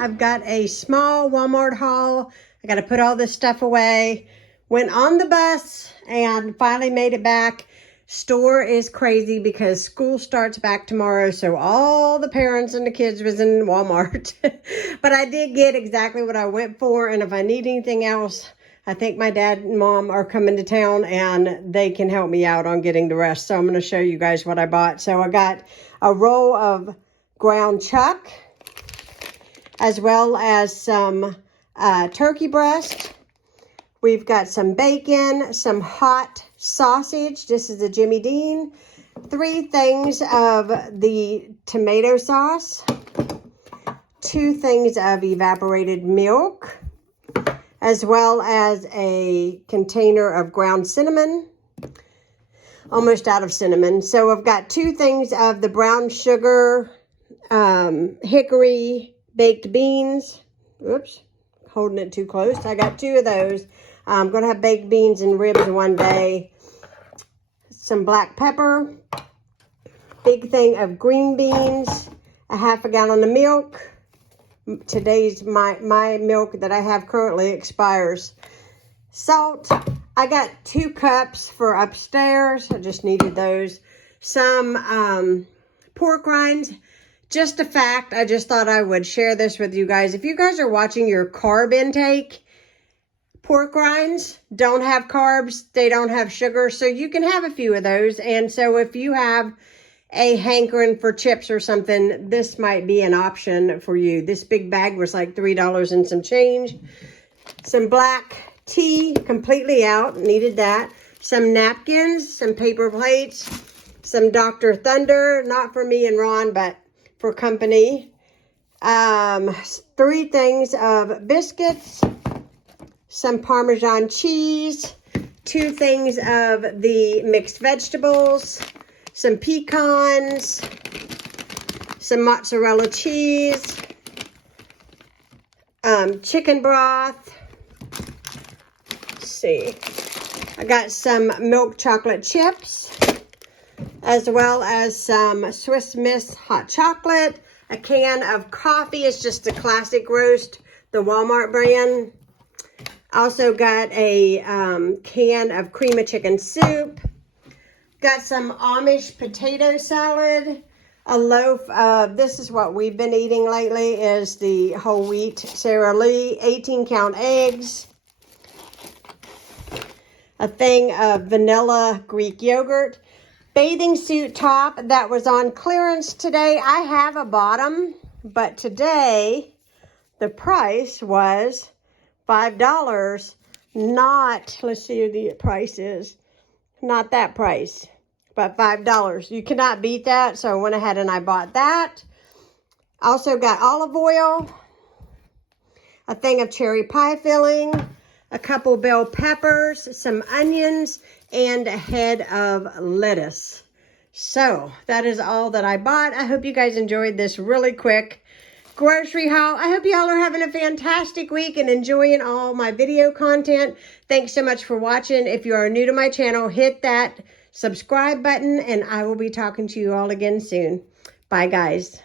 I've got a small Walmart haul. I got to put all this stuff away. Went on the bus and finally made it back. Store is crazy because school starts back tomorrow, so all the parents and the kids was in Walmart. But I did get exactly what I went for, and if I need anything else, I think my dad and mom are coming to town and they can help me out on getting the rest. So I'm going to show you guys what I bought. So I got a roll of ground chuck, as well as some turkey breast. We've got some bacon, some hot sausage. This is a Jimmy Dean. 3 things of the tomato sauce. 2 things of evaporated milk, as well as a container of ground cinnamon. Almost out of cinnamon. So I've got 2 things of the brown sugar, hickory baked beans. Oops, holding it too close. I got 2 of those. I'm going to have baked beans and ribs one day. Some black pepper. Big thing of green beans. A half a gallon of milk. Today's my milk that I have currently expires. Salt. I got 2 cups for upstairs. I just needed those. Some pork rinds. Just a fact, I just thought I would share this with you guys. If you guys are watching your carb intake, pork rinds don't have carbs. They don't have sugar, so you can have a few of those. And so if you have a hankering for chips or something, this might be an option for you. This big bag was like $3 and some change. Some black tea, completely out, needed that. Some napkins, some paper plates, some Dr. Thunder, not for me and Ron, but for company. 3 things of biscuits, some Parmesan cheese, 2 things of the mixed vegetables, some pecans, some mozzarella cheese, chicken broth. Let's see. I got some milk chocolate chips, as well as some Swiss Miss hot chocolate. A can of coffee. It's just a classic roast, the Walmart brand. Also got a can of cream of chicken soup. Got some Amish potato salad. A loaf of, this is what we've been eating lately, is the whole wheat Sara Lee 18-count eggs. A thing of vanilla Greek yogurt. Bathing suit top that was on clearance today. I have a bottom, but today the price was $5. Not, let's see what the price is. Not that price, but $5. You cannot beat that, so I went ahead and I bought that. Also got olive oil, a thing of cherry pie filling, a couple bell peppers, some onions, and a head of lettuce. So that is all that I bought. I hope you guys enjoyed this really quick grocery haul. I hope y'all are having a fantastic week and enjoying all my video content. Thanks so much for watching. If you are new to my channel, hit that subscribe button, and I will be talking to you all again soon. Bye, guys.